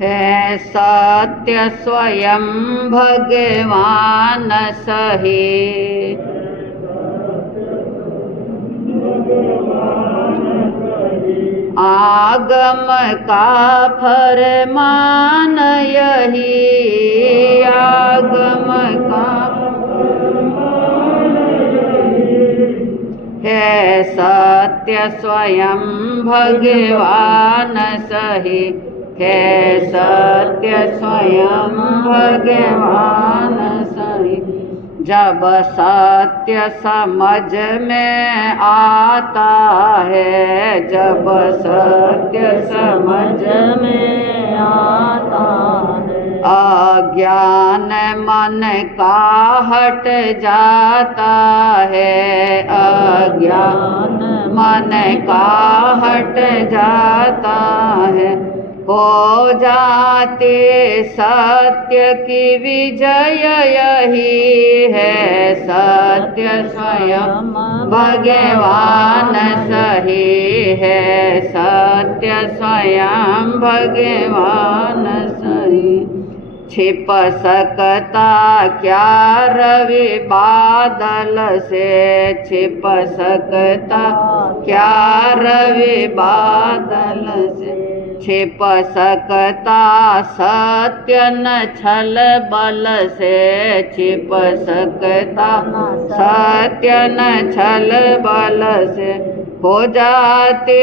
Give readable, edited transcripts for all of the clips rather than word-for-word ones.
है सत्य स्वयं भगवान सही। आगम का फरमान यही, आगम का है सत्य स्वयं भगवान सही, है सत्य स्वयं भगवान सही। जब सत्य समझ में आता है, जब सत्य समझ में आता है, अज्ञान मन का हट जाता है, अज्ञान मन का हट जाता है। हो जाते सत्य की विजय यही है, सत्य स्वयं भगवान सही, है सत्य स्वयं भगवान सही। छिप सकता क्या रवि बादल से, छिप सकता क्या रवि बादल से, छिप सकता सत्य न छल बल से, छिप सकता सत्य न छल बल से। हो जाते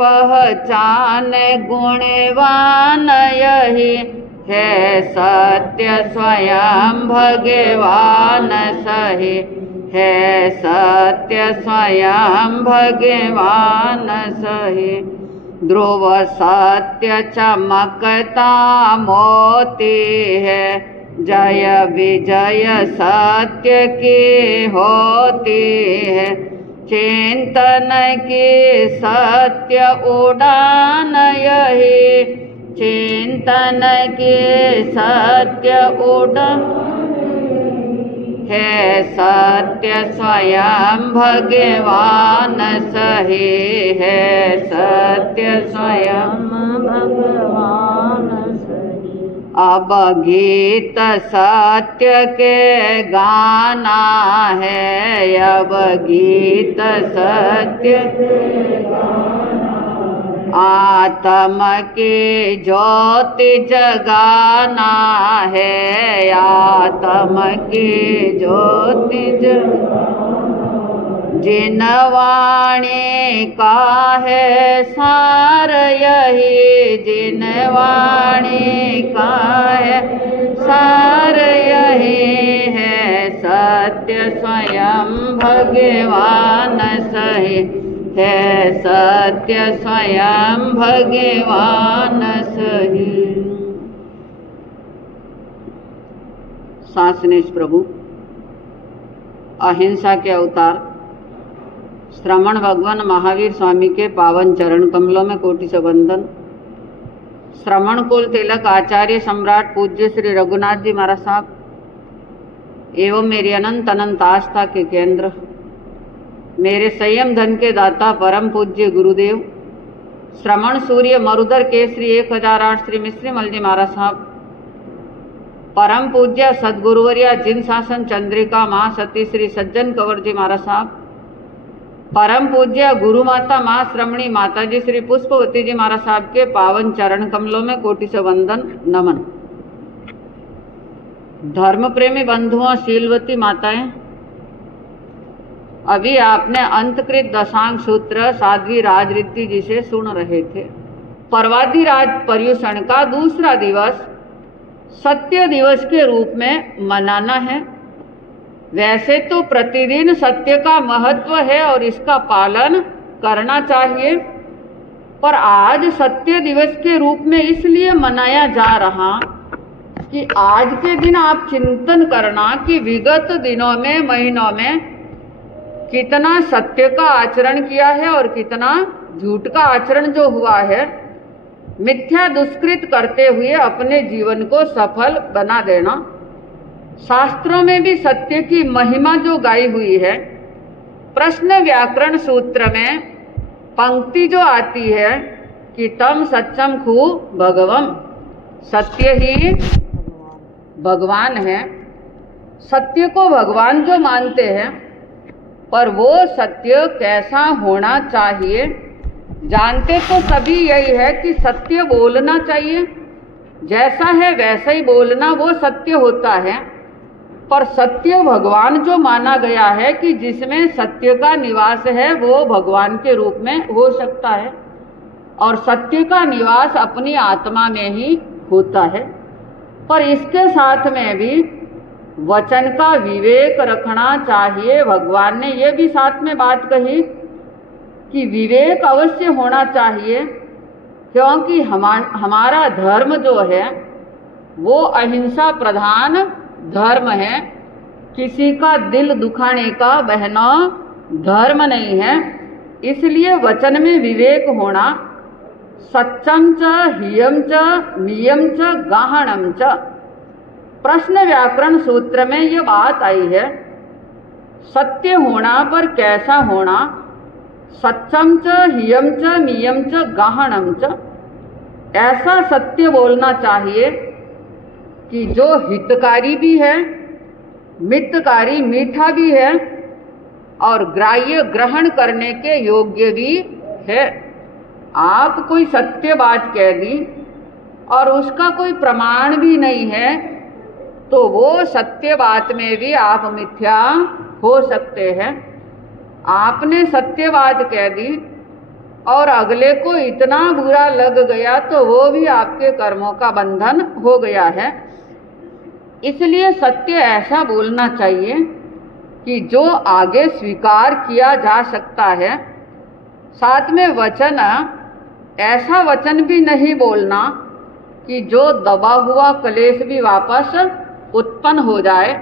पहचान गुणवान यही, है सत्य स्वयं भगवान सही, है सत्य स्वयं भगवान सही। ध्रुव सत्य चमकता मोती है, जय विजय सत्य की होती है। चिंतन की सत्य उड़ान यही, चिंतन की सत्य उड़ान है सत्य स्वयं भगवान सही, है सत्य स्वयं भगवान सही। अब गीत सत्य के गाना है, अब गीत सत्य के गाना, आत्म की ज्योति जगाना है, आत्म की ज्योति जगाना। जिन वाणी का है सार यही, जिन वाणी का है सार यही, है सत्य स्वयं भगवान सही, है सत्य स्वयं भगवान सही। सांसनेश प्रभु अहिंसा के अवतार श्रमण भगवान महावीर स्वामी के पावन चरण कमलों में कोटि से वंदन। श्रमण कुल तिलक आचार्य सम्राट पूज्य श्री रघुनाथ जी महाराज साहब एवं मेरी अनंत अनंत आस्था के केंद्र, मेरे संयम धन के दाता परम पूज्य गुरुदेव श्रमण सूर्य मरुधर केसरी 1008 श्री मिश्री मल जी महाराज साहब, परम पूज्य सदगुरुवर्या जिन शासन चंद्रिका महासती श्री सज्जन कंवर जी महाराज साहब, परम पूज्य गुरु माता माँ श्रमणी माता जी श्री पुष्पवती जी महाराज साहब के पावन चरण कमलों में कोटि से वंदन नमन। धर्म प्रेमी बंधुओं, शीलवती माताएं, अभी आपने अंतकृत दशांग सूत्र साध्वी राजरीति जी से सुन रहे थे। परवादी राज पर्युषण का दूसरा दिवस सत्य दिवस के रूप में मनाना है। वैसे तो प्रतिदिन सत्य का महत्व है और इसका पालन करना चाहिए, पर आज सत्य दिवस के रूप में इसलिए मनाया जा रहा कि आज के दिन आप चिंतन करना कि विगत दिनों में महीनों में कितना सत्य का आचरण किया है और कितना झूठ का आचरण जो हुआ है, मिथ्या दुष्कृत करते हुए अपने जीवन को सफल बना देना। शास्त्रों में भी सत्य की महिमा जो गाई हुई है, प्रश्न व्याकरण सूत्र में पंक्ति जो आती है कि तम सत्यम खु भगवम, सत्य ही भगवान है। सत्य को भगवान जो मानते हैं, पर वो सत्य कैसा होना चाहिए जानते तो सभी यही है कि सत्य बोलना चाहिए, जैसा है वैसा ही बोलना वो सत्य होता है। पर सत्य भगवान जो माना गया है कि जिसमें सत्य का निवास है वो भगवान के रूप में हो सकता है, और सत्य का निवास अपनी आत्मा में ही होता है। पर इसके साथ में भी वचन का विवेक रखना चाहिए। भगवान ने ये भी साथ में बात कही कि विवेक अवश्य होना चाहिए, क्योंकि हमारा धर्म जो है वो अहिंसा प्रधान धर्म है। किसी का दिल दुखाने का बहना धर्म नहीं है। इसलिए वचन में विवेक होना, सत्यम च हियम च नियम च गाहणम च। प्रश्न व्याकरण सूत्र में ये बात आई है, सत्य होना पर कैसा होना, सत्यम च हियम च नियम च गाहणम च। ऐसा सत्य बोलना चाहिए कि जो हितकारी भी है, मितकारी मीठा भी है, और ग्राह्य ग्रहण करने के योग्य भी है। आप कोई सत्य बात कह दी और उसका कोई प्रमाण भी नहीं है, तो वो सत्य बात में भी आप मिथ्या हो सकते हैं। आपने सत्य बात कह दी और अगले को इतना बुरा लग गया तो वो भी आपके कर्मों का बंधन हो गया है। इसलिए सत्य ऐसा बोलना चाहिए कि जो आगे स्वीकार किया जा सकता है। साथ में वचन, ऐसा वचन भी नहीं बोलना कि जो दबा हुआ कलेश भी वापस उत्पन्न हो जाए।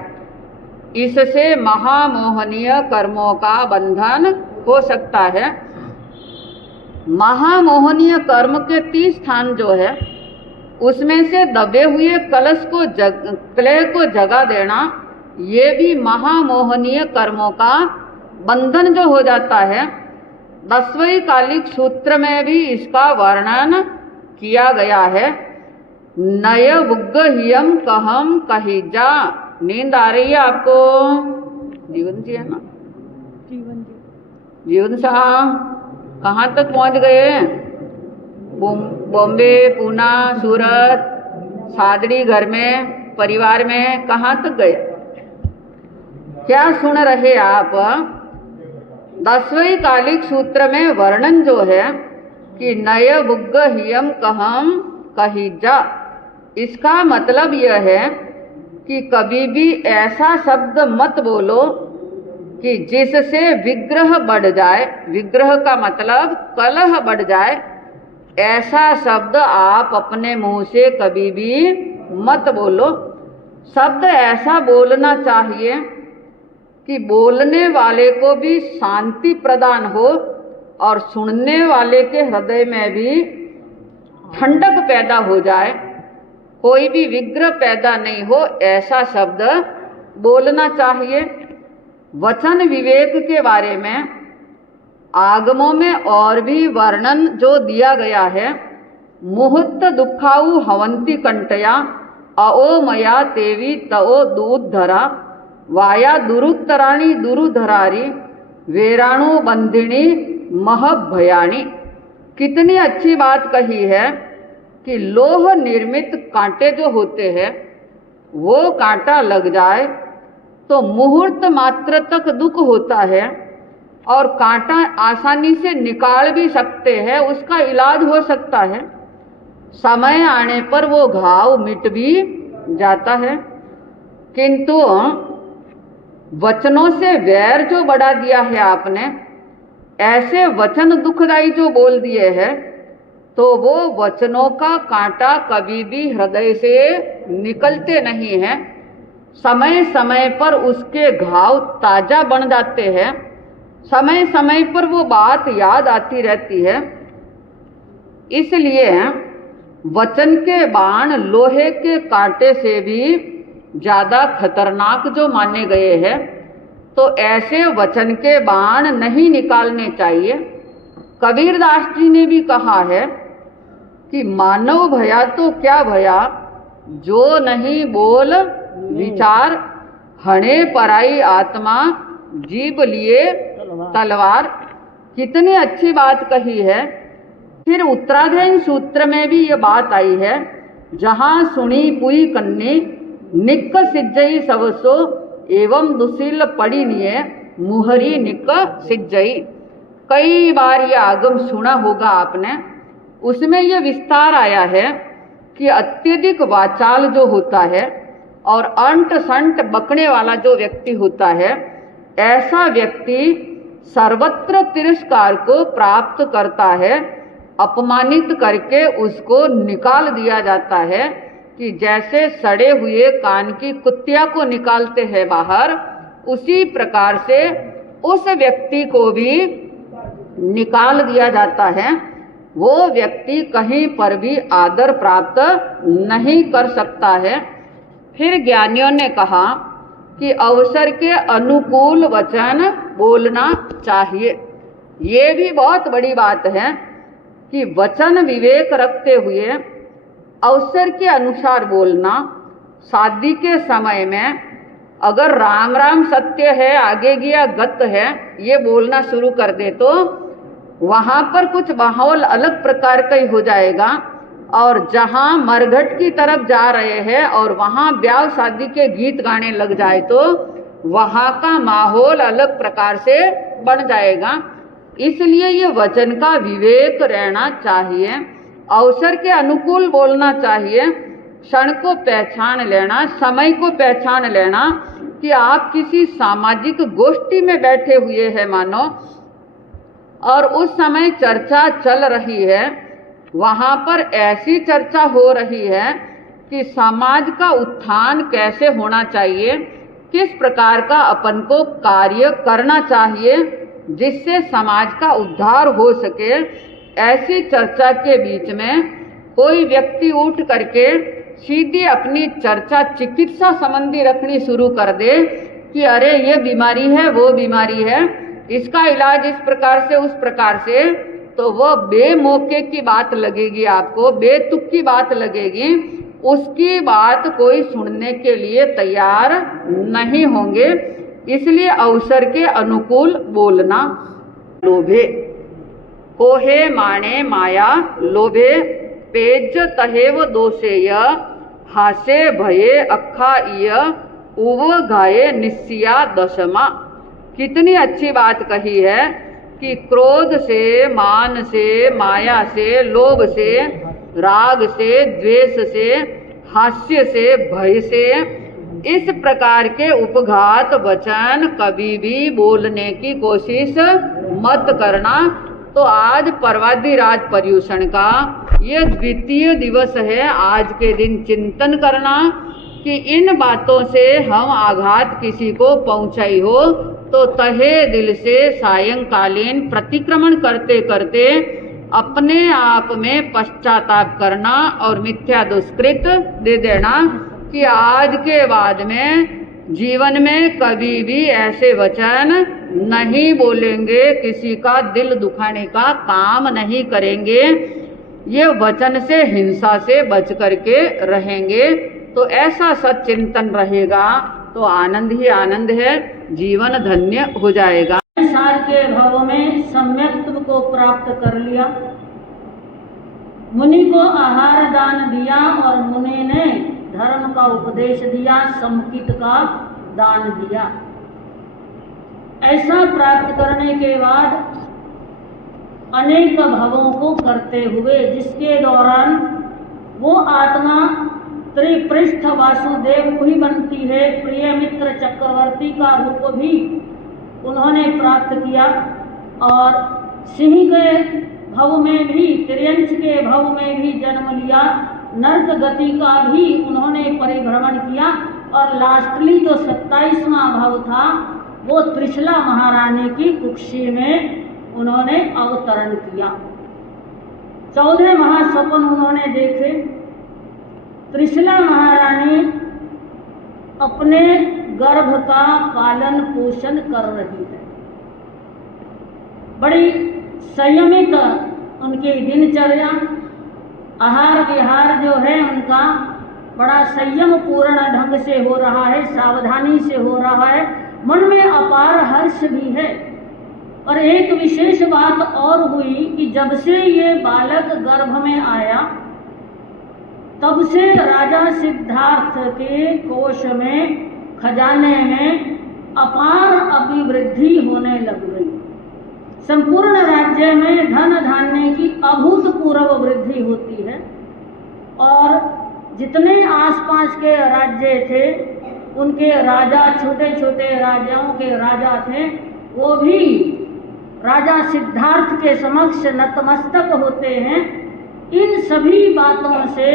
इससे महामोहनीय कर्मों का बंधन हो सकता है। महामोहनीय कर्म के 30 स्थान जो है उसमें से दबे हुए कलश को क्लेह को जगा देना, ये भी महामोहनीय कर्मों का बंधन जो हो जाता है। 10वें कालिक सूत्र में भी इसका वर्णन किया गया है। नय बुग्गहियम कहम कहिजा। नींद आ रही है आपको? जीवन जी है ना? जीवन साहब कहाँ तक पहुँच गए? बॉम्बे, पूना, सूरत, सादड़ी घर में, परिवार में कहाँ तक गए? क्या सुन रहे आप? 10वें कालिक सूत्र में वर्णन जो है कि नय बुग्गहियम कहम कहिजा, इसका मतलब यह है कि कभी भी ऐसा शब्द मत बोलो कि जिससे विग्रह बढ़ जाए। विग्रह का मतलब कलह बढ़ जाए। ऐसा शब्द आप अपने मुंह से कभी भी मत बोलो। शब्द ऐसा बोलना चाहिए कि बोलने वाले को भी शांति प्रदान हो और सुनने वाले के हृदय में भी ठंडक पैदा हो जाए, कोई भी विग्रह पैदा नहीं हो, ऐसा शब्द बोलना चाहिए। वचन विवेक के बारे में आगमों में और भी वर्णन जो दिया गया है। मुहूर्त दुखाऊ हवंती कंटया, अओ मया तेवी तओ दूध धरा, वाया दुरुत्तराणी दुरुधरारी, वेराणु बंधिनी मह भयाणी। कितनी अच्छी बात कही है कि लोह निर्मित कांटे जो होते हैं वो कांटा लग जाए तो मुहूर्त मात्र तक दुख होता है, और कांटा आसानी से निकाल भी सकते हैं, उसका इलाज हो सकता है। समय आने पर वो घाव मिट भी जाता है। किंतु वचनों से वैर जो बढ़ा दिया है आपने, ऐसे वचन दुखदाई जो बोल दिए हैं, तो वो वचनों का कांटा कभी भी हृदय से निकलते नहीं हैं। समय समय पर उसके घाव ताजा बन जाते हैं। समय समय पर वो बात याद आती रहती है। इसलिए वचन के बाण लोहे के कांटे से भी ज़्यादा खतरनाक जो माने गए हैं, तो ऐसे वचन के बाण नहीं निकालने चाहिए। कबीरदास जी ने भी कहा है कि मानव भया तो क्या भया, जो नहीं बोल विचार, हणे पराई आत्मा जीव लिए तलवार। कितनी अच्छी बात कही है। फिर उत्तराधीन सूत्र में भी ये बात आई है, जहाँ सुनी पुई कन्ने निक सिज्जई सवसो एवं दुशील पड़ी निये मुहरी निक सिज्जई। कई बार ये आगम सुना होगा आपने। उसमें ये विस्तार आया है कि अत्यधिक वाचाल जो होता है और अंट संट बकने वाला जो व्यक्ति होता है, ऐसा व्यक्ति सर्वत्र तिरस्कार को प्राप्त करता है। अपमानित करके उसको निकाल दिया जाता है कि जैसे सड़े हुए कान की कुत्तिया को निकालते हैं बाहर, उसी प्रकार से उस व्यक्ति को भी निकाल दिया जाता है। वो व्यक्ति कहीं पर भी आदर प्राप्त नहीं कर सकता है। फिर ज्ञानियों ने कहा कि अवसर के अनुकूल वचन बोलना चाहिए। ये भी बहुत बड़ी बात है कि वचन विवेक रखते हुए अवसर के अनुसार बोलना। शादी के समय में अगर राम राम सत्य है, आगे गया गत है, ये बोलना शुरू कर दे तो वहाँ पर कुछ माहौल अलग प्रकार का ही हो जाएगा। और जहाँ मरघट की तरफ जा रहे हैं और वहाँ ब्याह शादी के गीत गाने लग जाए तो वहाँ का माहौल अलग प्रकार से बन जाएगा। इसलिए ये वचन का विवेक रहना चाहिए, अवसर के अनुकूल बोलना चाहिए, क्षण को पहचान लेना, समय को पहचान लेना कि आप किसी सामाजिक गोष्ठी में बैठे हुए हैं मानो, और उस समय चर्चा चल रही है, वहाँ पर ऐसी चर्चा हो रही है कि समाज का उत्थान कैसे होना चाहिए, किस प्रकार का अपन को कार्य करना चाहिए जिससे समाज का उद्धार हो सके। ऐसी चर्चा के बीच में कोई व्यक्ति उठ करके सीधी अपनी चर्चा चिकित्सा संबंधी रखनी शुरू कर दे कि अरे ये बीमारी है, वो बीमारी है, इसका इलाज इस प्रकार से उस प्रकार से, तो वह बेमौके की बात लगेगी आपको, बेतुक की बात लगेगी। उसकी बात कोई सुनने के लिए तैयार नहीं होंगे। इसलिए अवसर के अनुकूल बोलना। लोभे कोहे माणे माया लोभे पेज तहेव दोषेय हासे भये अखा इय उव घाये निस्सिया दशमा। कितनी अच्छी बात कही है कि क्रोध से, मान से, माया से, लोभ से, राग से, द्वेष से, हास्य से, भय से, इस प्रकार के उपघात वचन कभी भी बोलने की कोशिश मत करना। तो आज परवादी राज पर्यूषण का ये द्वितीय दिवस है। आज के दिन चिंतन करना कि इन बातों से हम आघात किसी को पहुंचाई हो तो तहे दिल से सायंकालीन प्रतिक्रमण करते करते अपने आप में पश्चाताप करना और मिथ्या दुष्कृत दे देना कि आज के बाद में जीवन में कभी भी ऐसे वचन नहीं बोलेंगे, किसी का दिल दुखाने का काम नहीं करेंगे, ये वचन से, हिंसा से बच करके रहेंगे। तो ऐसा सच्चिंतन रहेगा तो आनंद ही आनंद है, जीवन धन्य हो जाएगा। संसार के भाव में सम्यक्त्व को प्राप्त कर लिया, मुनि को आहार दान दिया और मुनि ने धर्म का उपदेश दिया, समकित का दान दिया। ऐसा प्राप्त करने के बाद अनेक भवों को करते हुए, जिसके दौरान वो आत्मा त्रिपृष्ठ वासुदेव ही बनती है, प्रिय मित्र चक्रवर्ती का रूप भी उन्होंने प्राप्त किया और सिंह के भव में भी, तिर्यंश के भव में भी जन्म लिया, नर्क गति का भी उन्होंने परिभ्रमण किया और लास्टली जो 27वां भव था वो त्रिशला महारानी की कुक्षी में उन्होंने अवतरण किया। 14 महासपन उन्होंने देखे। त्रिशला महारानी अपने गर्भ का पालन पोषण कर रही है। बड़ी संयमित उनकी दिनचर्या, आहार विहार जो है उनका बड़ा संयम पूर्ण ढंग से हो रहा है, सावधानी से हो रहा है, मन में अपार हर्ष भी है। और एक विशेष बात और हुई कि जब से ये बालक गर्भ में आया तब से राजा सिद्धार्थ के कोष में, खजाने में अपार अभिवृद्धि होने लग गई। संपूर्ण राज्य में धन धान्य की अभूतपूर्व वृद्धि होती है और जितने आसपास के राज्य थे उनके राजा, छोटे छोटे राजाओं के राजा थे, वो भी राजा सिद्धार्थ के समक्ष नतमस्तक होते हैं। इन सभी बातों से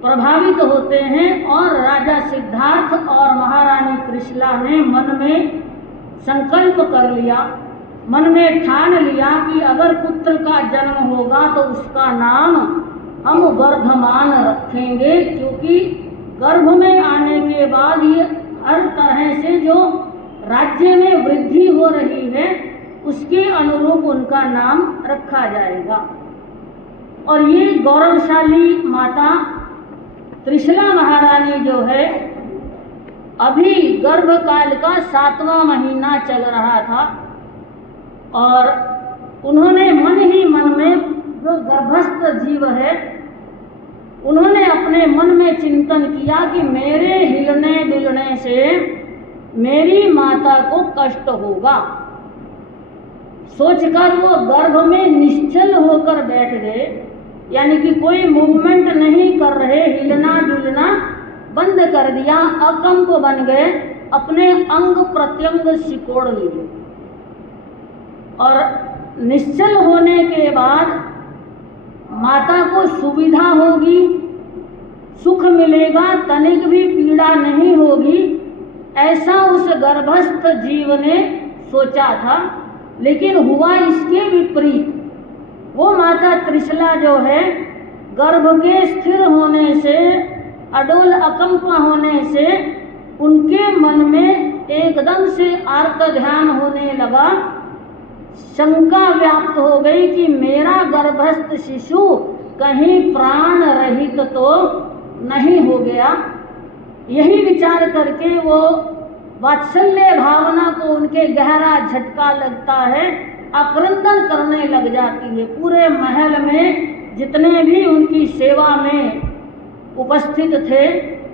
प्रभावित होते हैं और राजा सिद्धार्थ और महारानी त्रिशला ने मन में संकल्प कर लिया, मन में ठान लिया कि अगर पुत्र का जन्म होगा तो उसका नाम हम वर्धमान रखेंगे, क्योंकि गर्भ में आने के बाद ये हर तरह से जो राज्य में वृद्धि हो रही है उसके अनुरूप उनका नाम रखा जाएगा। और ये गौरवशाली माता त्रिशला महारानी जो है, अभी गर्भकाल का 7वां महीना चल रहा था और उन्होंने मन ही मन में, जो गर्भस्थ जीव है, उन्होंने अपने मन में चिंतन किया कि मेरे हिलने डुलने से मेरी माता को कष्ट होगा। सोचकर वो गर्भ में निश्चल होकर बैठ गए, यानी कि कोई मूवमेंट नहीं कर रहे, हिलना डुलना बंद कर दिया, अकंप बन गए, अपने अंग प्रत्यंग सिकोड़ लिए। और निश्चल होने के बाद माता को सुविधा होगी, सुख मिलेगा, तनिक भी पीड़ा नहीं होगी, ऐसा उस गर्भस्थ जीव ने सोचा था। लेकिन हुआ इसके विपरीत। वो माता त्रिशला जो है, गर्भ के स्थिर होने से, अडोल अकंप होने से उनके मन में एकदम से आर्त ध्यान होने लगा, शंका व्याप्त हो गई कि मेरा गर्भस्थ शिशु कहीं प्राण रहित तो नहीं हो गया। यही विचार करके वो वात्सल्य भावना को उनके गहरा झटका लगता है, आक्रंदन करने लग जाती है। पूरे महल में जितने भी उनकी सेवा में उपस्थित थे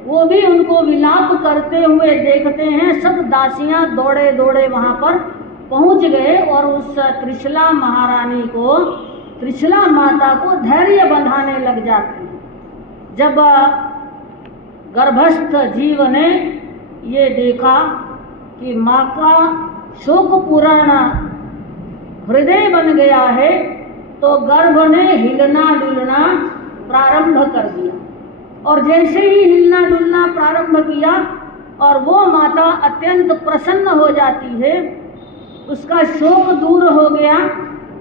वो भी उनको विलाप करते हुए देखते हैं। सब दासियां दौड़े दौड़े वहां पर पहुंच गए और उस त्रिशला महारानी को, त्रिशला माता को धैर्य बंधाने लग जाती है। जब गर्भस्थ जीव ने ये देखा कि माँ का शोकपूर्ण हृदय बन गया है तो गर्भ ने हिलना डुलना प्रारंभ कर दिया। और जैसे ही हिलना डुलना प्रारंभ किया और वो माता अत्यंत प्रसन्न हो जाती है, उसका शोक दूर हो गया,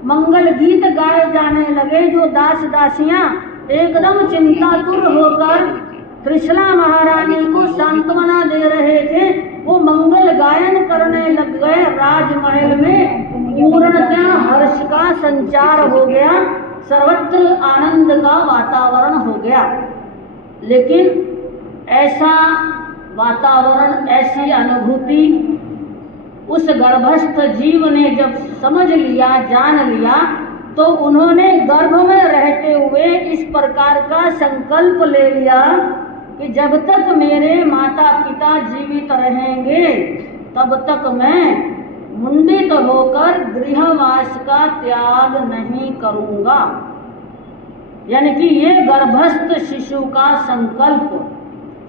मंगल गीत गाए जाने लगे। जो दास दासियां एकदम चिंतातुर होकर त्रिशला महारानी को सांत्वना दे रहे थे, वो मंगल गायन करने लग गए। राजमहल में पूर्णतः हर्ष का संचार हो गया, सर्वत्र आनंद का वातावरण हो गया। लेकिन ऐसा वातावरण, ऐसी अनुभूति उस गर्भस्थ जीव ने जब समझ लिया, जान लिया, तो उन्होंने गर्भ में रहते हुए इस प्रकार का संकल्प ले लिया कि जब तक मेरे माता पिता जीवित रहेंगे तब तक मैं मुंडित होकर गृहवास का त्याग नहीं करूंगा। यानी कि ये गर्भस्थ शिशु का संकल्प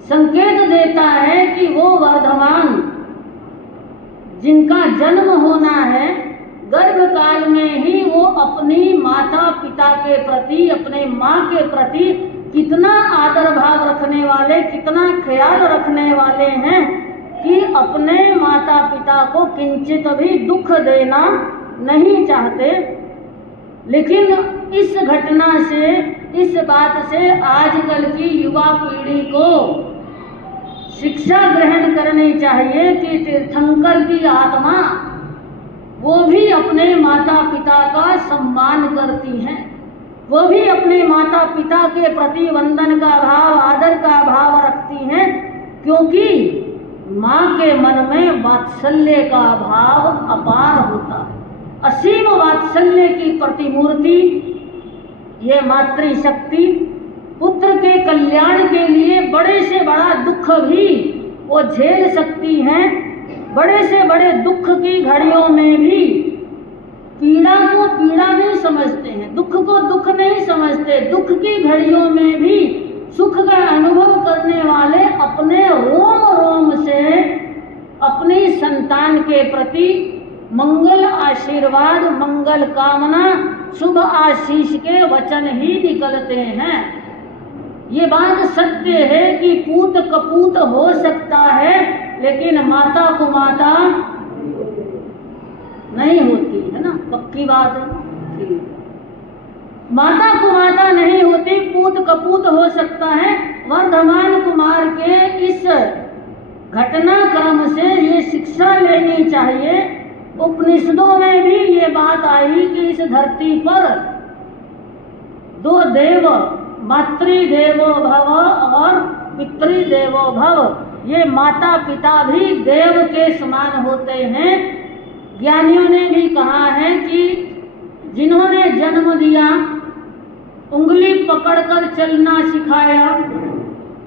संकेत देता है कि वो वर्धमान जिनका जन्म होना है, गर्भकाल में ही वो अपनी माता पिता के प्रति, अपने माँ के प्रति कितना आदर भाव रखने वाले, कितना ख्याल रखने वाले हैं कि अपने माता पिता को किंचित भी दुख देना नहीं चाहते। लेकिन इस घटना से, इस बात से आजकल की युवा पीढ़ी को शिक्षा ग्रहण करनी चाहिए कि तीर्थंकर की आत्मा वो भी अपने माता पिता का सम्मान करती हैं। वो भी अपने माता पिता के प्रति वंदन का भाव, आदर का भाव रखती हैं, क्योंकि माँ के मन में वात्सल्य का भाव अपार होता है। असीम वात्सल्य की प्रतिमूर्ति ये मातृशक्ति पुत्र के कल्याण के लिए बड़े से बड़ा दुख भी वो झेल सकती हैं। बड़े से बड़े दुख की घड़ियों में भी पीड़ा को पीड़ा नहीं समझते हैं, दुख को दुख नहीं समझते। दुख की घड़ियों में भी सुख का अनुभव करने वाले अपने रोम रोम से अपनी संतान के प्रति मंगल आशीर्वाद, मंगल कामना, शुभ आशीष के वचन ही निकलते हैं। ये बात सत्य है कि पूत कपूत हो सकता है, लेकिन माता को माता नहीं होती है ना, पक्की बात है। माता को माता नहीं होती, पूत कपूत हो सकता है। वर्धमान कुमार के इस घटनाक्रम से ये शिक्षा लेनी चाहिए। उपनिषदों में भी ये बात आई कि इस धरती पर दो देव, मातृदेवो भव और पितृदेवो भव, ये माता पिता भी देव के समान होते हैं। ज्ञानियों ने भी कहा है कि जिन्होंने जन्म दिया, उंगली पकड़कर चलना सिखाया,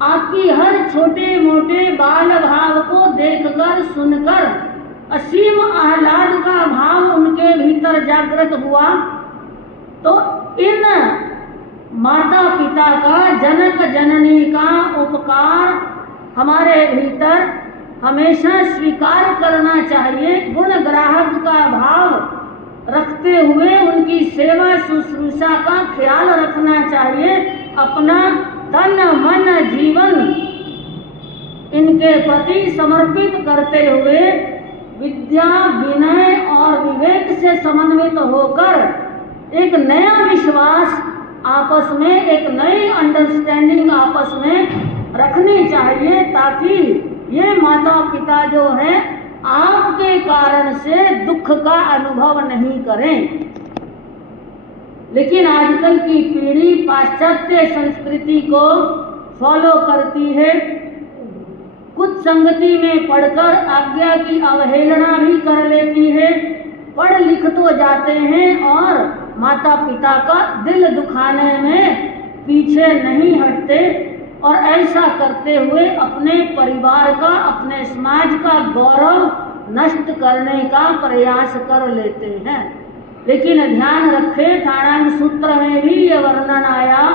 आपकी हर छोटे मोटे बाल भाव को देखकर सुनकर असीम आह्लाद का भाव उनके भीतर जागृत हुआ, तो इन माता पिता का, जनक जननी का उपकार हमारे भीतर हमेशा स्वीकार करना चाहिए। गुण ग्राहक का भाव रखते हुए उनकी सेवा शुश्रूषा का ख्याल रखना चाहिए। अपना तन मन जीवन इनके प्रति समर्पित करते हुए विद्या, विनय और विवेक से समन्वित होकर एक नया विश्वास आपस में, एक नई अंडरस्टैंडिंग आपस में रखनी चाहिए, ताकि ये माता पिता जो है आपके कारण से दुख का अनुभव नहीं करें। लेकिन आजकल की पीढ़ी पाश्चात्य संस्कृति को फॉलो करती है। कुछ संगति में पढ़कर आज्ञा की अवहेलना भी कर लेती है। पढ़ लिख तो जाते हैं और माता पिता का दिल दुखाने में पीछे नहीं हटते, और ऐसा करते हुए अपने परिवार का, अपने समाज का गौरव नष्ट करने का प्रयास कर लेते हैं। लेकिन ध्यान रखें, ठाणांग सूत्र में भी ये वर्णन आया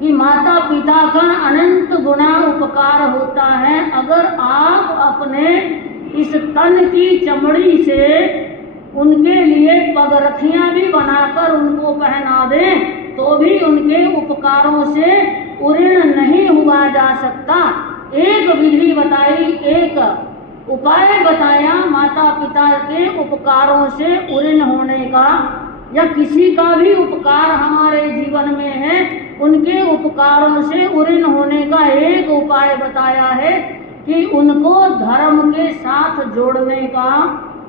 कि माता पिता का अनंत गुना उपकार होता है। अगर आप अपने इस तन की चमड़ी से उनके लिए पगरखियां भी बनाकर उनको पहना दें, तो भी उनके उपकारों से उऋण नहीं हुआ जा सकता। एक विधि बताई, एक उपाय बताया माता पिता के उपकारों से उऋण होने का, या किसी का भी उपकार हमारे जीवन में है, उनके उपकारों से उऋण होने का एक उपाय बताया है कि उनको धर्म के साथ जोड़ने का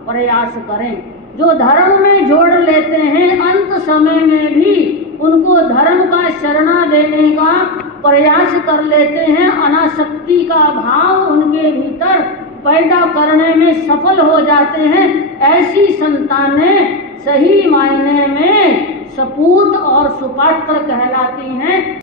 प्रयास करें। जो धर्म में जोड़ लेते हैं, अंत समय में भी उनको धर्म का शरणा देने का प्रयास कर लेते हैं, अनासक्ति का भाव उनके भीतर पैदा करने में सफल हो जाते हैं। ऐसी संतानें सही मायने में सपूत और सुपात्र कहलाती हैं।